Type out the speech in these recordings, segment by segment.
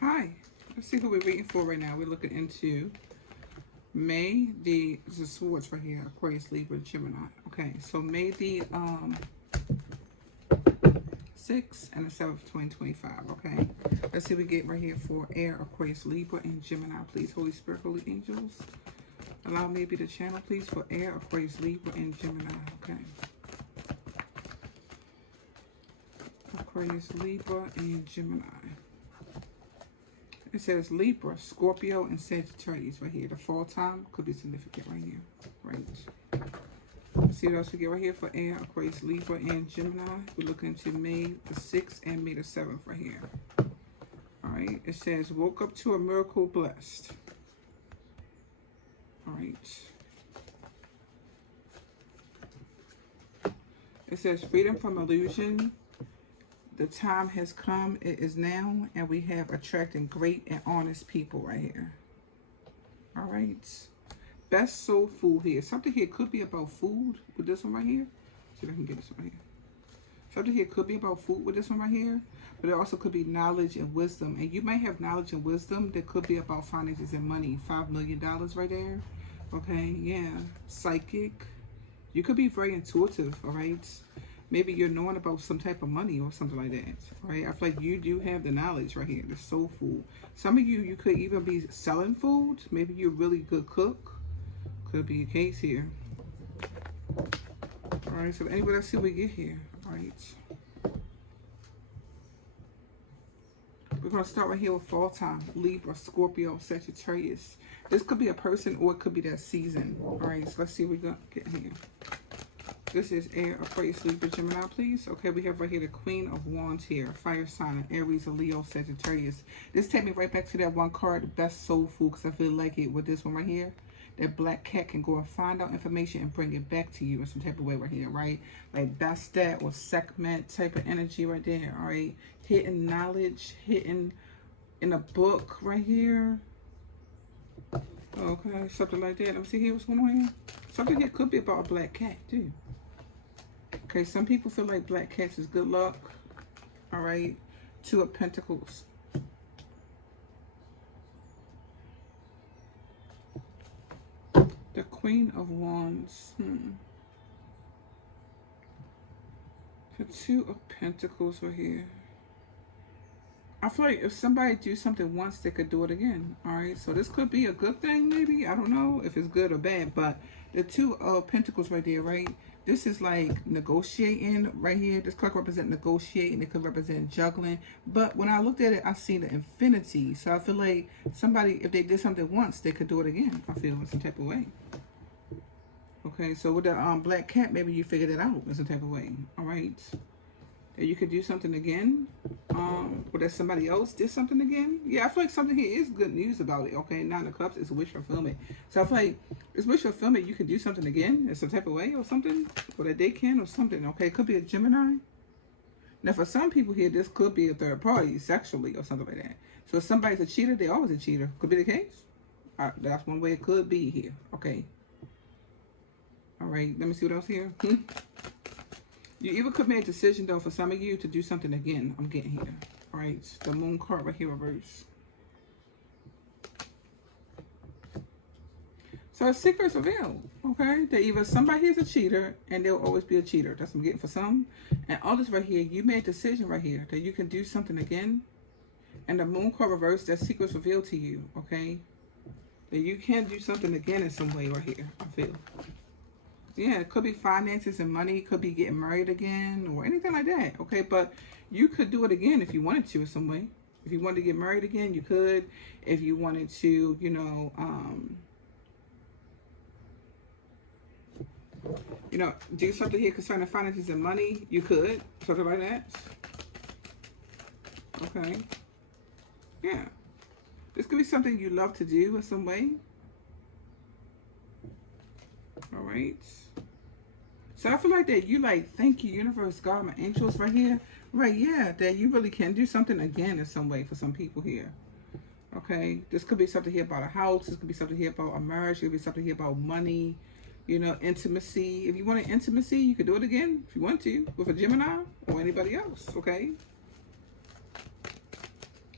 Hi. Let's see who we're waiting for right now. We're looking into May the swords right here. Aquarius, Libra, Gemini. Okay, so May the 6th and the 7th, 2025. Okay. Let's see what we get right here for Air, Aquarius, Libra, and Gemini. Please, Holy Spirit, Holy Angels. Allow me to be the channel, please, for Air, Aquarius, Libra, and Gemini. Okay. Aquarius, Libra, and Gemini. It says Libra, Scorpio, and Sagittarius right here. The fall time could be significant right here. Right. Let's see what else we get right here for Air, Aquarius, Libra, and Gemini. We're looking to May the 6th and May the 7th right here. All right. It says, woke up to a miracle blessed. All right. It says freedom from illusion. The time has come, it is now, and we have attracting great and honest people right here. All right. Best soul food here. Something here could be about food with this one right here. See if I can get this one right here. Something here could be about food with this one right here, but it also could be knowledge and wisdom. And you might have knowledge and wisdom that could be about finances and money. $5 million right there. Okay, yeah. Psychic. You could be very intuitive, all right? Maybe you're knowing about some type of money or something like that, right? I feel like you do have the knowledge right here, the soul food. Some of you could even be selling food. Maybe you're a really good cook. Could be a case here. All right, so anyway, let's see what we get here. All right. We're going to start right here with fall time. Libra, Scorpio, Sagittarius. This could be a person or it could be that season. All right, so let's see what we got get here. This is Air, Aquarius, Libra, Gemini, please. Okay, we have right here the Queen of Wands here. Fire sign, Aries, Leo, Sagittarius. This take me right back to that one card, the best soul food, because I feel like it with this one right here. That black cat can go and find out information and bring it back to you in some type of way right here, right? Like that's that or segment type of energy right there, all right? Hidden knowledge, hidden in a book right here. Okay, something like that. Let me see here what's going on here. Something here could be about a black cat, too. Okay, some people feel like black cats is good luck. All right. Two of Pentacles. The Queen of Wands. The Two of Pentacles right here. I feel like if somebody do something once, they could do it again. All right. So this could be a good thing, maybe. I don't know if it's good or bad, but the Two of Pentacles right there, right? This is like negotiating right here. This card represents negotiating. It could represent juggling. But when I looked at it, I see the infinity. So I feel like somebody, if they did something once, they could do it again. I feel in some type of way. Okay, so with the black cat, maybe you figured it out in some type of way. All right. That you could do something again. Or that somebody else did something again. Yeah, I feel like something here is good news about it. Okay, Nine of Cups is wish fulfillment. So I feel like it's wish fulfillment. You can do something again in some type of way or something. Or that they can or something. Okay, it could be a Gemini. Now for some people here, this could be a third party sexually or something like that. So if somebody's a cheater, they're always a cheater. Could be the case. That's one way it could be here. Okay. All right, let me see what else here. You even could make a decision, though, for some of you to do something again. I'm getting here. All right, the Moon card right here reverse. So secrets revealed, okay? That either somebody is a cheater and they'll always be a cheater. That's what I'm getting for some. And all this right here, you made a decision right here that you can do something again. And the Moon card reverse, that secret's revealed to you, okay? That you can do something again in some way right here, I feel. Yeah, it could be finances and money. It could be getting married again or anything like that. Okay, but you could do it again if you wanted to in some way. If you wanted to get married again, you could. If you wanted to, you know, do something here concerning finances and money, you could. Something like that. Okay. Yeah. This could be something you love to do in some way. All right. So I feel like that you like, thank you, universe, God, my angels right here. Right, yeah, that you really can do something again in some way for some people here. Okay, this could be something here about a house. This could be something here about a marriage. It could be something here about money, you know, intimacy. If you want an intimacy, you could do it again if you want to with a Gemini or anybody else, okay?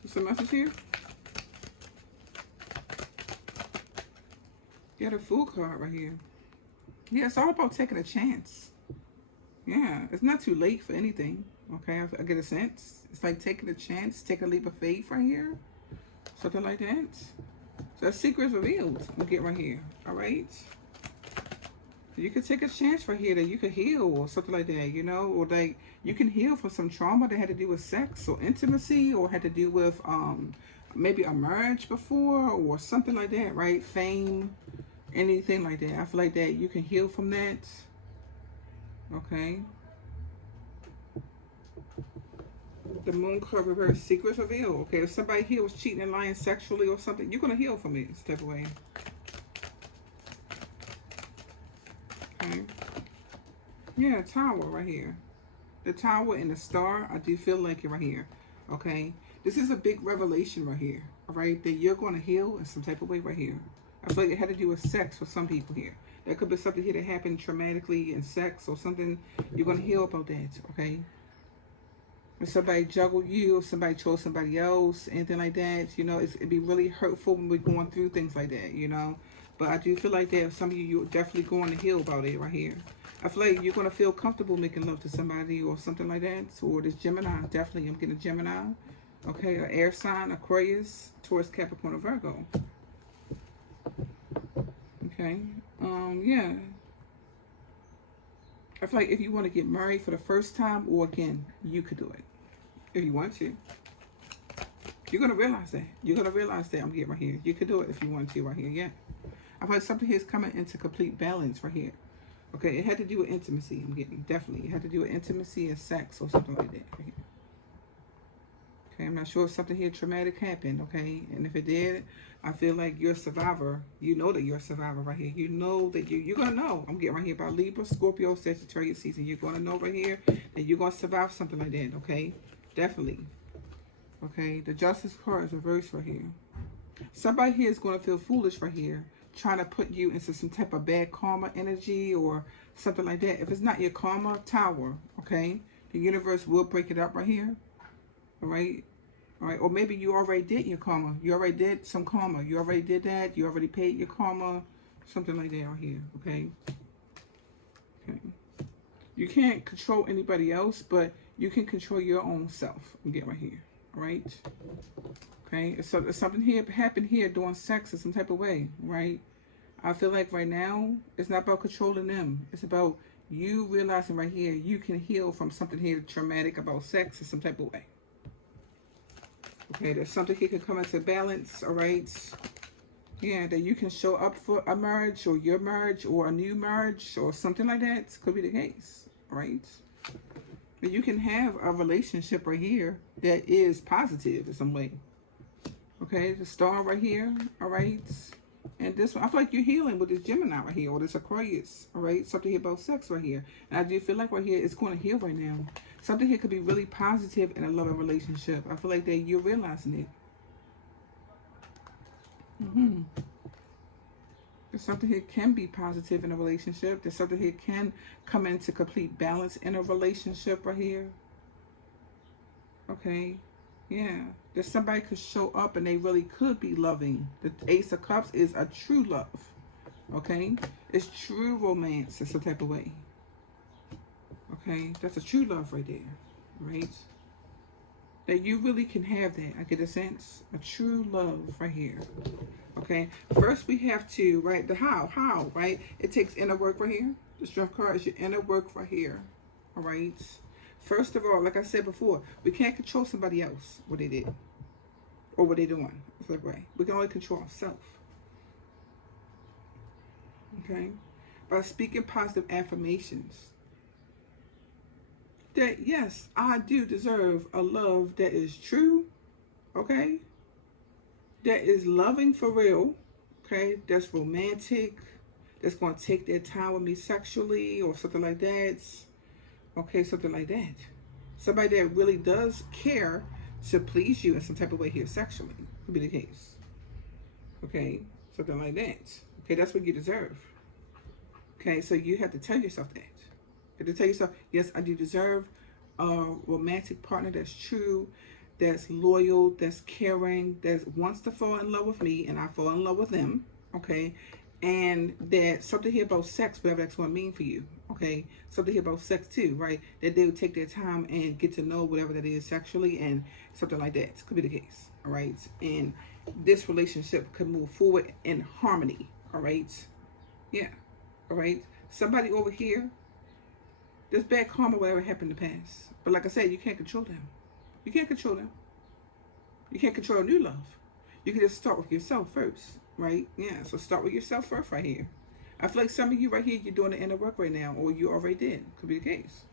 What's the message here? You got a Fool card right here. Yeah, it's all about taking a chance. Yeah, it's not too late for anything. Okay, I get a sense. It's like taking a chance, take a leap of faith right here. Something like that. So a secret is revealed. We'll get right here. All right. You could take a chance right here that you could heal or something like that, you know, or like you can heal from some trauma that had to do with sex or intimacy or had to do with maybe a marriage before or something like that, right? Fame, anything like that. I feel like that you can heal from that. Okay. The moon card reverse, secrets revealed. Okay, if somebody here was cheating and lying sexually or something, you're gonna heal from it this type of way. Okay. Yeah, tower right here. The tower and the star, I do feel like it right here. Okay. This is a big revelation right here. All right, that you're gonna heal in some type of way right here. I feel like it had to do with sex for some people here. There could be something here that happened traumatically in sex or something. You're gonna heal about that. Okay. If somebody juggled you, if somebody chose somebody else, anything like that, you know, it'd be really hurtful when we're going through things like that, you know. But I do feel like that some of you, you're definitely going to heal about it right here. I feel like you're going to feel comfortable making love to somebody or something like that. Or this Gemini, definitely, I'm getting a Gemini. Okay, an air sign, Aquarius, Taurus, Capricorn, or Virgo. Okay, yeah. I feel like if you want to get married for the first time or again, you could do it. If you want to. You're going to realize that. You're going to realize that I'm getting right here. You could do it if you want to right here, yeah. I feel like something here is coming into complete balance right here. Okay, it had to do with intimacy, I'm getting, definitely. It had to do with intimacy and sex or something like that right here. Okay, I'm not sure if something here traumatic happened, okay? And if it did, I feel like you're a survivor. You know that you're a survivor right here. You know that you're going to know. I'm getting right here about Libra, Scorpio, Sagittarius season. You're going to know right here that you're going to survive something like that, okay? Definitely. Okay, the Justice card is reversed right here. Somebody here is going to feel foolish right here, trying to put you into some type of bad karma energy or something like that. If it's not your karma tower, okay, the universe will break it up right here. All right. All right. Or maybe you already did your karma. You already did some karma. You already did that. You already paid your karma. Something like that right here. Okay. Okay. You can't control anybody else, but you can control your own self. You get right here. All right. Okay. So something here happened here during sex in some type of way, right? I feel like right now, it's not about controlling them. It's about you realizing right here, you can heal from something here traumatic about sex in some type of way. Okay, there's something here can come into balance, all right? Yeah, that you can show up for a marriage or your marriage or a new marriage or something like that. Could be the case, all right? But you can have a relationship right here that is positive in some way. Okay, the star right here, all right? And this one, I feel like you're healing with this Gemini right here, or this Aquarius, all right? Something here about sex right here. And I do feel like right here, it's going to heal right now. Something here could be really positive in a loving relationship. I feel like that you're realizing it. There's something here can be positive in a relationship. There's something here can come into complete balance in a relationship right here. Okay. Yeah, that somebody could show up and they really could be loving. The Ace of Cups is a true love, okay? It's true romance in some type of way, okay? That's a true love right there, right? That you really can have that. I get a sense, a true love right here, okay? First we have to, right, the how, right? It takes inner work right here. The Strength card is your inner work right here, all right? First of all, like I said before, we can't control somebody else, what they did, or what they're doing. It's like, right. We can only control ourselves. Okay? By speaking positive affirmations. That, yes, I do deserve a love that is true, okay? That is loving for real, okay? That's romantic. That's going to take their time with me sexually or something like that. Okay, something like that. Somebody that really does care to please you in some type of way here sexually. Could be the case. Okay, something like that. Okay, that's what you deserve. Okay, so you have to tell yourself that. You have to tell yourself, yes, I do deserve a romantic partner that's true, that's loyal, that's caring, that wants to fall in love with me and I fall in love with them, okay? And that something here about sex, whatever that's going to mean for you, okay? Something here about sex too, right? That they would take their time and get to know whatever that is sexually and something like that. Could be the case, all right? And this relationship could move forward in harmony, all right? Yeah, all right? Somebody over here, there's bad karma, whatever happened in the past. But like I said, you can't control them. You can't control them. You can't control new love. You can just start with yourself first, right? Yeah, so start with yourself first right here. I feel like some of you right here, you're doing the inner work right now, or you already did. Could be the case.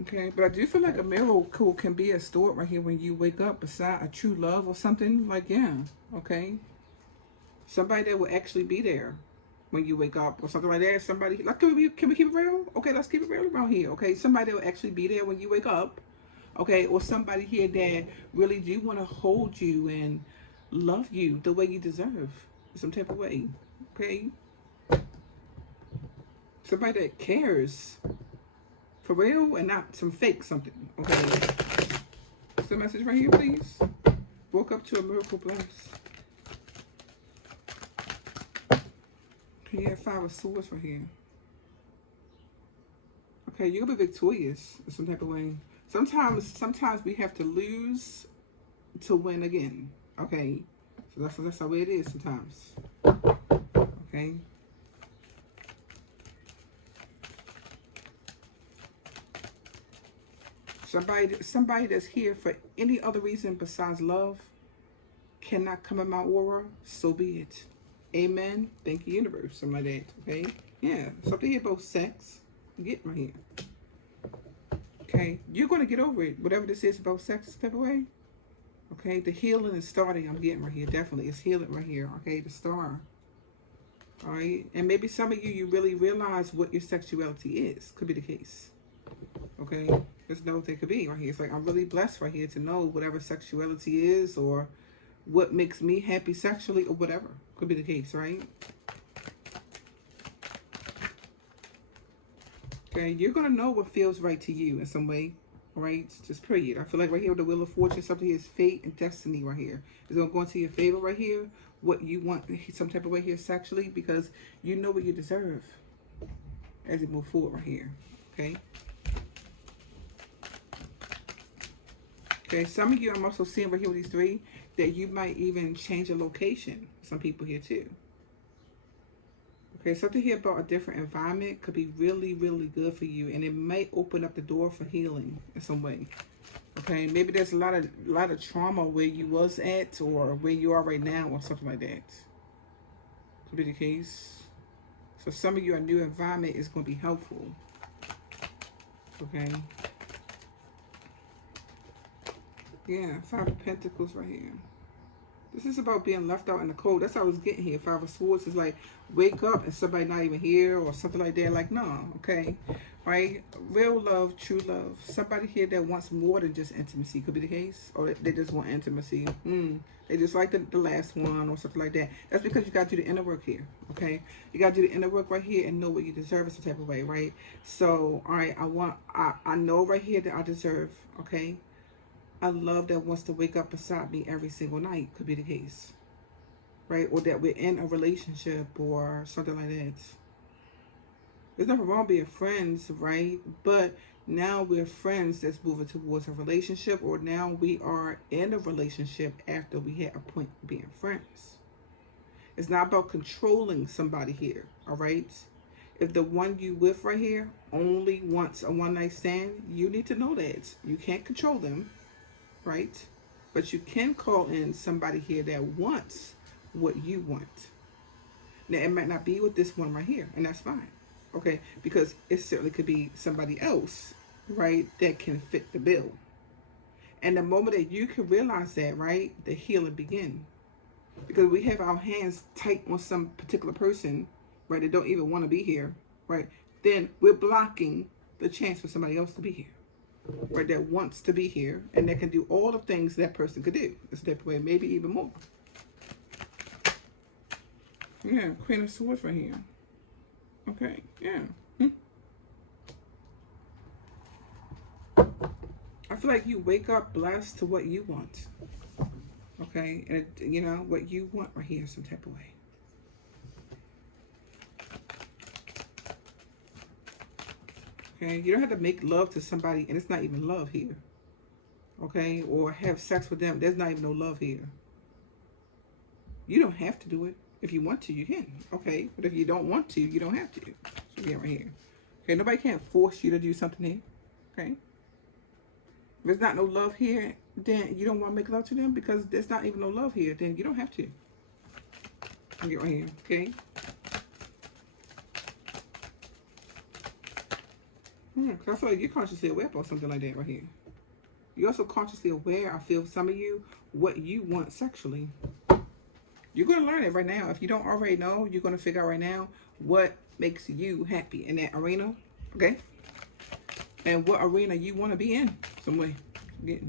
Okay, but I do feel like a miracle can be a stored right here when you wake up beside a true love or something. Like, yeah, okay. Somebody that will actually be there when you wake up or something like that. Somebody, like, can we keep it real? Okay, let's keep it real around here. Okay, somebody that will actually be there when you wake up. Okay, or somebody here that really do want to hold you and love you the way you deserve, some type of way. Okay, somebody that cares for real and not some fake something. Okay, what's the message right here, please? Woke up to a miracle bless. Okay, you have 5 of Swords right here. Okay, you're gonna be victorious in some type of way. Sometimes we have to lose to win again. Okay, so that's the way it is sometimes. Okay. Somebody that's here for any other reason besides love cannot come in my aura, so be it. Amen. Thank you, universe. Something like that. Okay. Yeah. Something here about sex. Get right here. Okay. You're gonna get over it. Whatever this is about sex, step away. Okay. The healing is starting. I'm getting right here. Definitely, it's healing right here. Okay. The star. All right. And maybe some of you really realize what your sexuality is. Could be the case. Okay. There's no they could be right here. It's like I'm really blessed right here to know whatever sexuality is or what makes me happy sexually or whatever. Could be the case, right? Okay, you're going to know what feels right to you in some way, right? Just period. I feel like right here with the Wheel of Fortune, something here is fate and destiny right here. It's going to go into your favor right here, what you want some type of way here sexually, because you know what you deserve as you move forward right here, okay? Okay, some of you, I'm also seeing right here with these 3, that you might even change a location. Some people here too. Okay, something here about a different environment could be really, really good for you, and it might open up the door for healing in some way. Okay, maybe there's a lot of trauma where you was at or where you are right now or something like that. Could be the case. So some of your new environment is going to be helpful. Okay. Yeah, 5 of Pentacles right here. This is about being left out in the cold. That's how I was getting here. 5 of Swords is like, wake up and somebody not even here or something like that. Like, no, okay, right? Real love, true love. Somebody here that wants more than just intimacy. Could be the case. Or they just want intimacy. They just like the last one or something like that. That's because you got to do the inner work here, okay? You got to do the inner work right here and know what you deserve in some type of way, right? So, all right, I know right here that I deserve, okay? A love that wants to wake up beside me every single night. Could be the case, right? Or that we're in a relationship or something like that. There's nothing wrong being friends, right? But now we're friends that's moving towards a relationship, or now we are in a relationship after we had a point of being friends. It's not about controlling somebody here, all right? If the one you with right here only wants a one-night stand, you need to know that. You can't control them, right? But you can call in somebody here that wants what you want. Now, it might not be with this one right here, and that's fine, okay? Because it certainly could be somebody else, right, that can fit the bill. And the moment that you can realize that, right, the healing begins. Because we have our hands tight on some particular person, right, that don't even want to be here, right, then we're blocking the chance for somebody else to be here. Right, that wants to be here and that can do all the things that person could do. It's a different way, maybe even more. Yeah, Queen of Swords right here. Okay, yeah. I feel like you wake up blessed to what you want. Okay, and you know what you want right here, some type of way. Okay, you don't have to make love to somebody, and it's not even love here. Okay, or have sex with them. There's not even no love here. You don't have to do it. If you want to, you can. Okay, but if you don't want to, you don't have to. So get right here. Okay, nobody can't force you to do something here. Okay, if there's not no love here, then you don't want to make love to them because there's not even no love here. Then you don't have to. Get right here. Okay. Because I feel like you're consciously aware about something like that right here. You're also consciously aware, I feel, some of you, what you want sexually. You're going to learn it right now. If you don't already know, you're going to figure out right now what makes you happy in that arena. Okay? And what arena you want to be in some way. You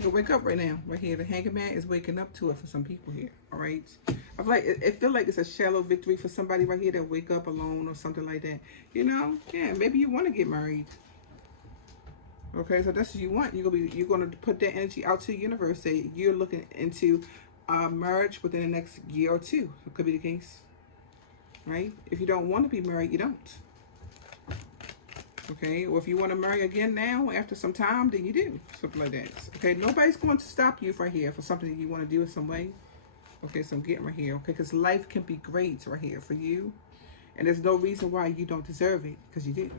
can wake up right now. Right here. The hanging man is waking up to it for some people here. All right? I feel like it feels like it's a shallow victory for somebody right here that wake up alone or something like that. You know? Yeah, maybe you want to get married. Okay, so that's what you want. You're gonna put that energy out to the universe. Say you're looking into marriage within the next year or two. It could be the case, right? If you don't want to be married, you don't. Okay, or if you want to marry again now after some time, then you do something like that. Okay, nobody's going to stop you right here for something that you want to do in some way. Okay, so I'm getting right here. Okay, because life can be great right here for you, and there's no reason why you don't deserve it because you do.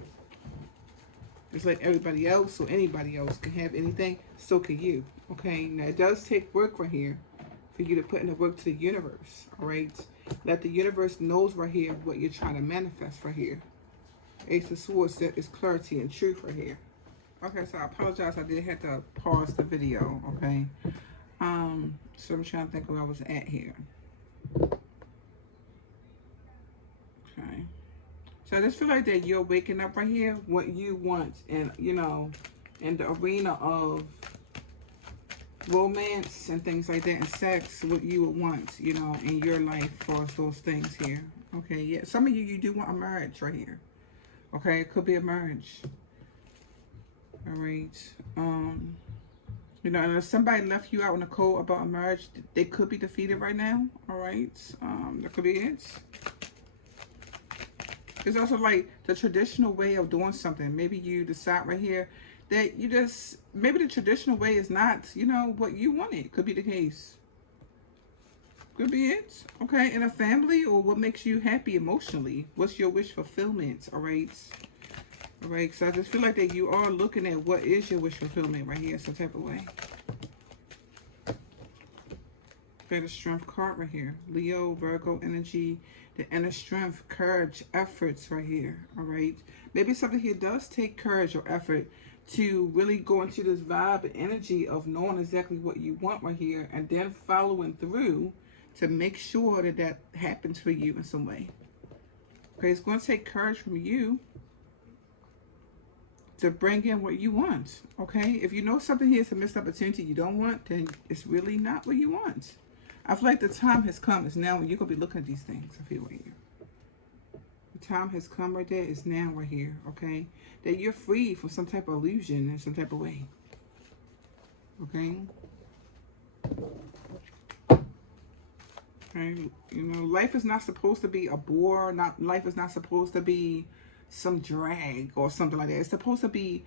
Just like everybody else or anybody else can have anything, so can you. Okay, now it does take work right here for you to put in the work to the universe. All right, let the universe knows right here what you're trying to manifest right here. Ace of Swords, that is clarity and truth right here. Okay, so I apologize. I did have to pause the video. Okay, so I'm trying to think where I was at here. Okay. So I just feel like that you're waking up right here, what you want, and you know, in the arena of romance and things like that, and sex, what you would want, you know, in your life for those things here. Okay, yeah, some of you do want a marriage right here. Okay, it could be a marriage. All right, you know, and if somebody left you out in the cold about a marriage, they could be defeated right now. All right, that could be it. It's also like the traditional way of doing something. Maybe you decide right here that you just, maybe the traditional way is not, you know, what you wanted. Could be the case. Could be it. Okay, in a family, or what makes you happy emotionally. What's your wish fulfillment? All right. All right, so I just feel like that you are looking at what is your wish fulfillment right here, some type of way. Okay, the strength card right here. Leo, Virgo energy, the inner strength, courage, efforts right here. All right. Maybe something here does take courage or effort to really go into this vibe and energy of knowing exactly what you want right here and then following through to make sure that that happens for you in some way. Okay, it's going to take courage from you to bring in what you want. Okay, if you know something here is a missed opportunity you don't want, then it's really not what you want. I feel like the time has come. It's now when you're going to be looking at these things. I feel right here. The time has come right there. It's now right here. Okay? That you're free from some type of illusion in some type of way. Okay? Okay? You know, life is not supposed to be a bore. Life is not supposed to be some drag or something like that. It's supposed to be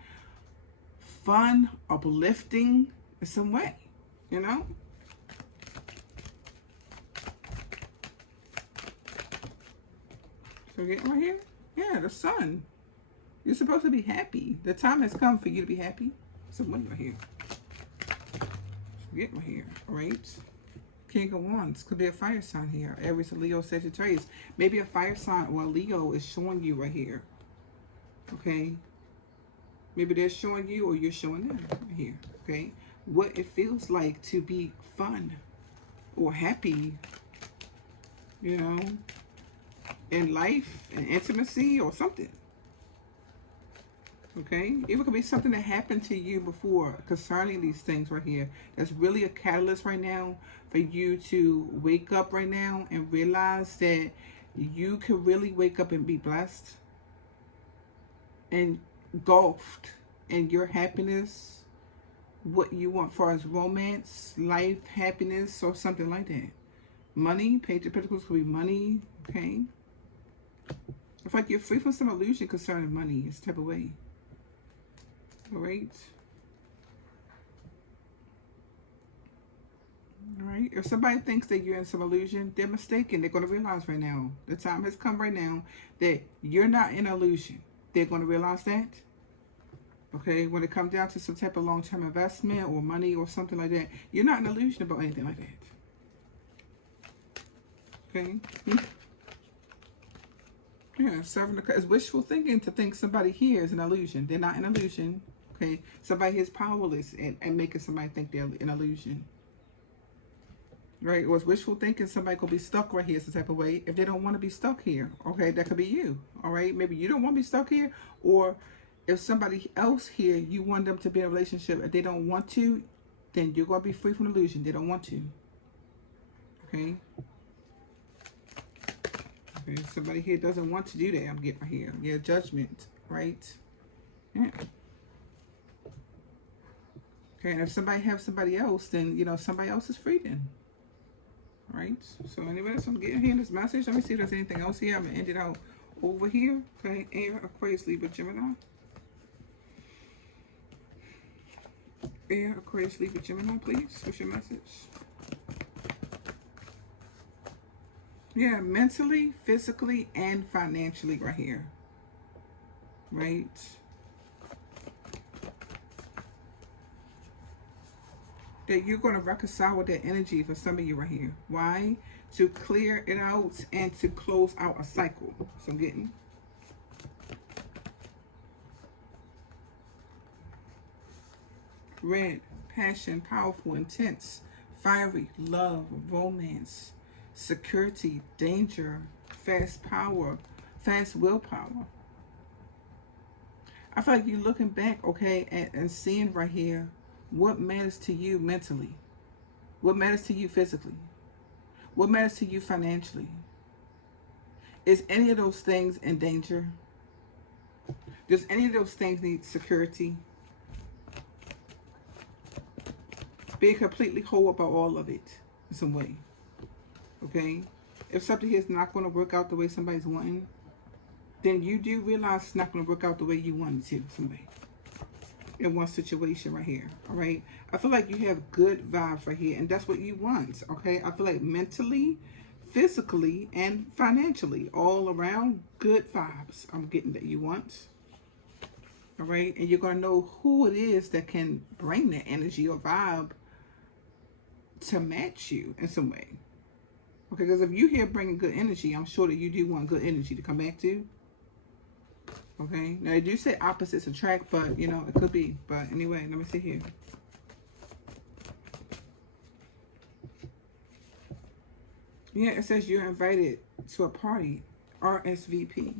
fun, uplifting in some way. You know? So get right here. Yeah, the sun. You're supposed to be happy. The time has come for you to be happy. Someone right here. So get right here. All right. King of Wands. Could be a fire sign here. Aries, Leo, Sagittarius. Maybe a fire sign or a Leo is showing you right here. Okay. Maybe they're showing you or you're showing them right here. Okay. What it feels like to be fun or happy. You know. In life, in intimacy, or something. Okay? It could be something that happened to you before concerning these things right here. That's really a catalyst right now for you to wake up right now and realize that you can really wake up and be blessed and engulfed in your happiness what you want as far as romance, life, happiness, or something like that. Money, Page of Pentacles could be money, okay? It's like you're free from some illusion concerning money, this type of way. All right? All right? If somebody thinks that you're in some illusion, they're mistaken. They're going to realize right now. The time has come right now that you're not in illusion. They're going to realize that. Okay? When it comes down to some type of long-term investment or money or something like that, you're not in illusion about anything like that. Okay? Yeah, serving the, it's wishful thinking to think somebody here is an illusion. They're not an illusion. Okay? Somebody here is powerless and making somebody think they're an illusion. Right? Or it's wishful thinking somebody could be stuck right here some type of way if they don't want to be stuck here. Okay? That could be you. All right? Maybe you don't want to be stuck here, or if somebody else here, you want them to be in a relationship, if they don't want to, then you're going to be free from illusion. They don't want to. Okay? Okay, somebody here doesn't want to do that. I'm getting right here. Yeah, judgment, right? Yeah. Okay, and if somebody has somebody else, then, you know, somebody else is free then. All right? So anyway, so I'm getting here in this message. Let me see if there's anything else here. I'm going to end it out over here. Okay, Air, Aquarius, Libra, Gemini. Air, Aquarius, Libra, Gemini, please. What's your message? Yeah, mentally, physically, and financially right here. Right? That you're going to reconcile with that energy for some of you right here. Why? To clear it out and to close out a cycle. So I'm getting. Red, passion, powerful, intense, fiery, love, romance, security, danger, fast power, fast willpower. I feel like you're looking back, okay, and seeing right here what matters to you mentally, what matters to you physically, what matters to you financially. Is any of those things in danger? Does any of those things need security? Being completely whole about all of it in some way. Okay? If something here is not going to work out the way somebody's wanting, then you do realize it's not going to work out the way you want it to, somebody. In one situation right here, all right? I feel like you have good vibes right here, and that's what you want, okay? I feel like mentally, physically, and financially, all around, good vibes I'm getting that you want, all right? And you're going to know who it is that can bring that energy or vibe to match you in some way. Okay, because if you here bringing good energy, I'm sure that you do want good energy to come back to. Okay, now they do say opposites attract, but you know, it could be. But anyway, let me see here. Yeah, it says you're invited to a party, RSVP.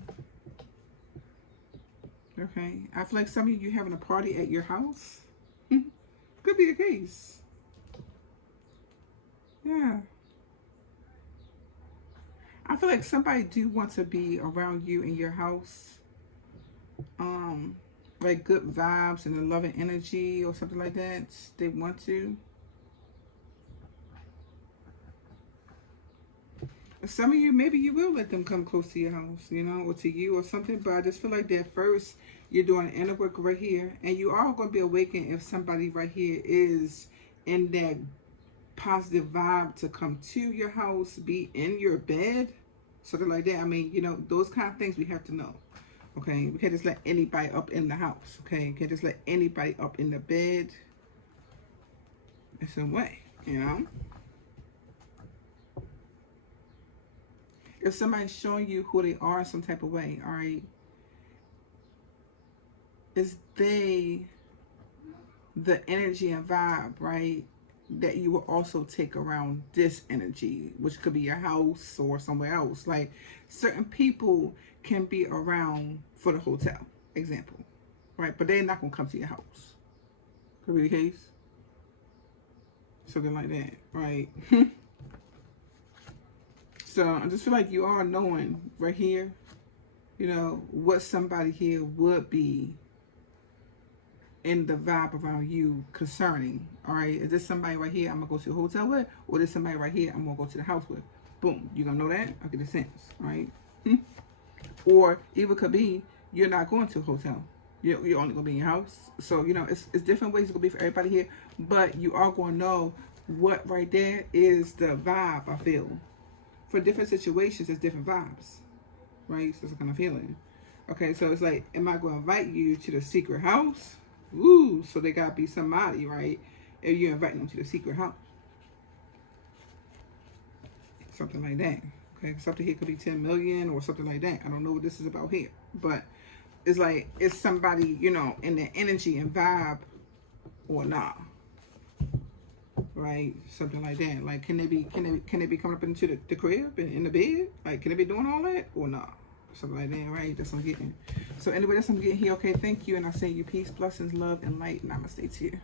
Okay, I feel like some of you having a party at your house. Could be the case. Yeah. I feel like somebody do want to be around you in your house. Like good vibes and a loving energy or something like that. They want to. Some of you, maybe you will let them come close to your house, you know, or to you or something. But I just feel like that first you're doing the inner work right here. And you are going to be awakened if somebody right here is in that positive vibe to come to your house, be in your bed, something like that. I mean, you know, those kind of things we have to know. Okay, we can't just let anybody up in the house. Okay, you can't just let anybody up in the bed in some way, you know. If somebody's showing you who they are in some type of way, all right, is they the energy and vibe, right, that you will also take around this energy, which could be your house or somewhere else. Like certain people can be around for the hotel, example, right, but they're not going to come to your house. Could be the case. Something like that, right? So I just feel like you are knowing right here, you know, what somebody here would be in the vibe around you concerning. All right, is this somebody right here I'm gonna go to a hotel with, or is this somebody right here I'm gonna go to the house with? Boom, you gonna know that. I get the sense, all right? Or even could be you're not going to a hotel. You're only gonna be in your house. So it's different ways it's gonna be for everybody here, but you are gonna know what right there is the vibe. I feel for different situations, there's different vibes, right? So it's a kind of feeling. Okay, so it's like, am I going to invite you to the secret house? Ooh, so they got to be somebody, right? If you're inviting them to the secret house. Something like that. Okay, something here could be 10 million or something like that. I don't know what this is about here. But it's like, it's somebody, in the energy and vibe or not. Right? Something like that. Like, can they be coming up into the crib and in the bed? Like, can they be doing all that or not? Something like that, right? That's what I'm getting. So anyway, that's what I'm getting here. Okay, thank you. And I say you peace, blessings, love, and light. Namaste to you.